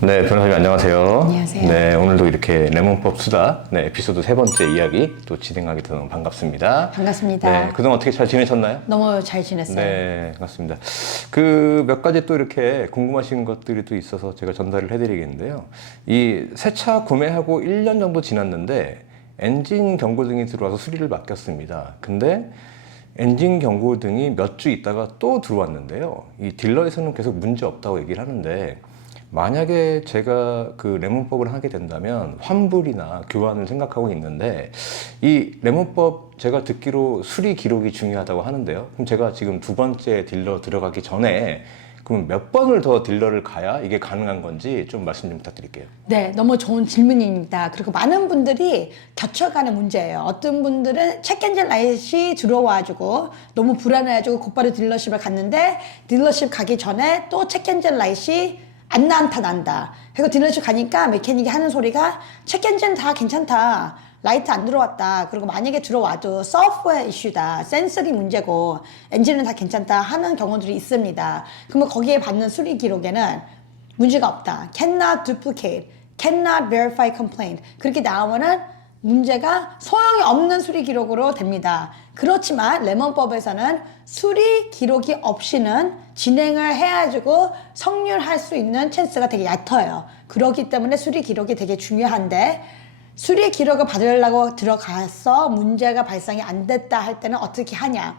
네, 변호사님 안녕하세요. 안녕하세요. 네, 오늘도 이렇게 레몬법 수다 네, 에피소드 세 번째 이야기 또 진행하게 돼서 너무 반갑습니다. 반갑습니다. 네, 그동안 어떻게 잘 지내셨나요? 너무 잘 지냈어요. 네, 반갑습니다. 그 몇 가지 또 이렇게 궁금하신 것들이 또 있어서 제가 전달을 해드리겠는데요. 이 새 차 구매하고 1년 정도 지났는데 엔진 경고등이 들어와서 수리를 맡겼습니다. 근데 엔진 경고등이 몇 주 있다가 또 들어왔는데요. 이 딜러에서는 계속 문제 없다고 얘기를 하는데 만약에 제가 그 레몬법을 하게 된다면 환불이나 교환을 생각하고 있는데 이 레몬법 제가 듣기로 수리 기록이 중요하다고 하는데요. 그럼 제가 지금 두 번째 딜러 들어가기 전에 그럼 몇 번을 더 딜러를 가야 이게 가능한 건지 좀 말씀 좀 부탁드릴게요. 네, 너무 좋은 질문입니다. 그리고 많은 분들이 겹쳐가는 문제예요. 어떤 분들은 체크엔진 라이트이 들어와가지고 너무 불안해가지고 곧바로 딜러십을 갔는데 딜러십 가기 전에 또 체크엔진 라이트이 안 나타난다. 그리고 딜러십 가니까 메케닉이 하는 소리가 체크엔진 다 괜찮다. 라이트 안 들어왔다. 그리고 만약에 들어와도 소프트웨어 이슈다. 센서리 문제고 엔진은 다 괜찮다 하는 경우들이 있습니다. 그러면 거기에 받는 수리 기록에는 문제가 없다. cannot duplicate, cannot verify complaint. 그렇게 나오면은 문제가 소용이 없는 수리 기록으로 됩니다. 그렇지만 레몬법에서는 수리 기록이 없이는 진행을 해가지고 성률할 수 있는 찬스가 되게 얕아요. 그렇기 때문에 수리 기록이 되게 중요한데 수리 기록을 받으려고 들어가서 문제가 발생이 안 됐다 할 때는 어떻게 하냐?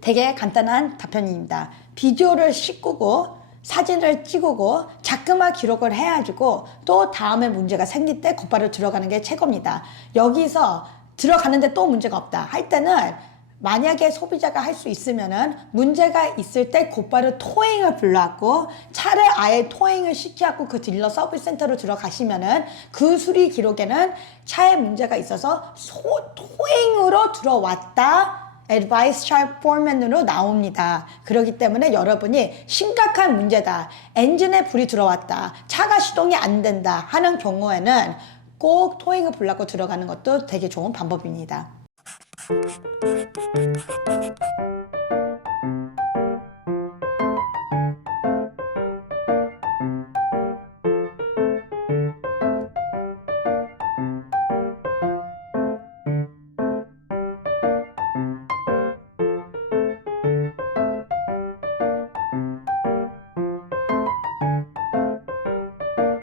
되게 간단한 답변입니다. 비디오를 씻고 사진을 찍고 자꾸만 기록을 해가지고 또 다음에 문제가 생길 때 곧바로 들어가는 게 최고입니다. 여기서 들어가는데 또 문제가 없다 할 때는 만약에 소비자가 할 수 있으면은 문제가 있을 때 곧바로 토잉을 불러갖고 차를 아예 토잉을 시켜갖고 그 딜러 서비스 센터로 들어가시면은 그 수리 기록에는 차에 문제가 있어서 소, 토잉으로 들어왔다 advice chart 포맷으로 나옵니다. 그렇기 때문에 여러분이 심각한 문제다. 엔진에 불이 들어왔다. 차가 시동이 안 된다. 하는 경우에는 꼭 토잉을 불러고 들어가는 것도 되게 좋은 방법입니다. Thank you.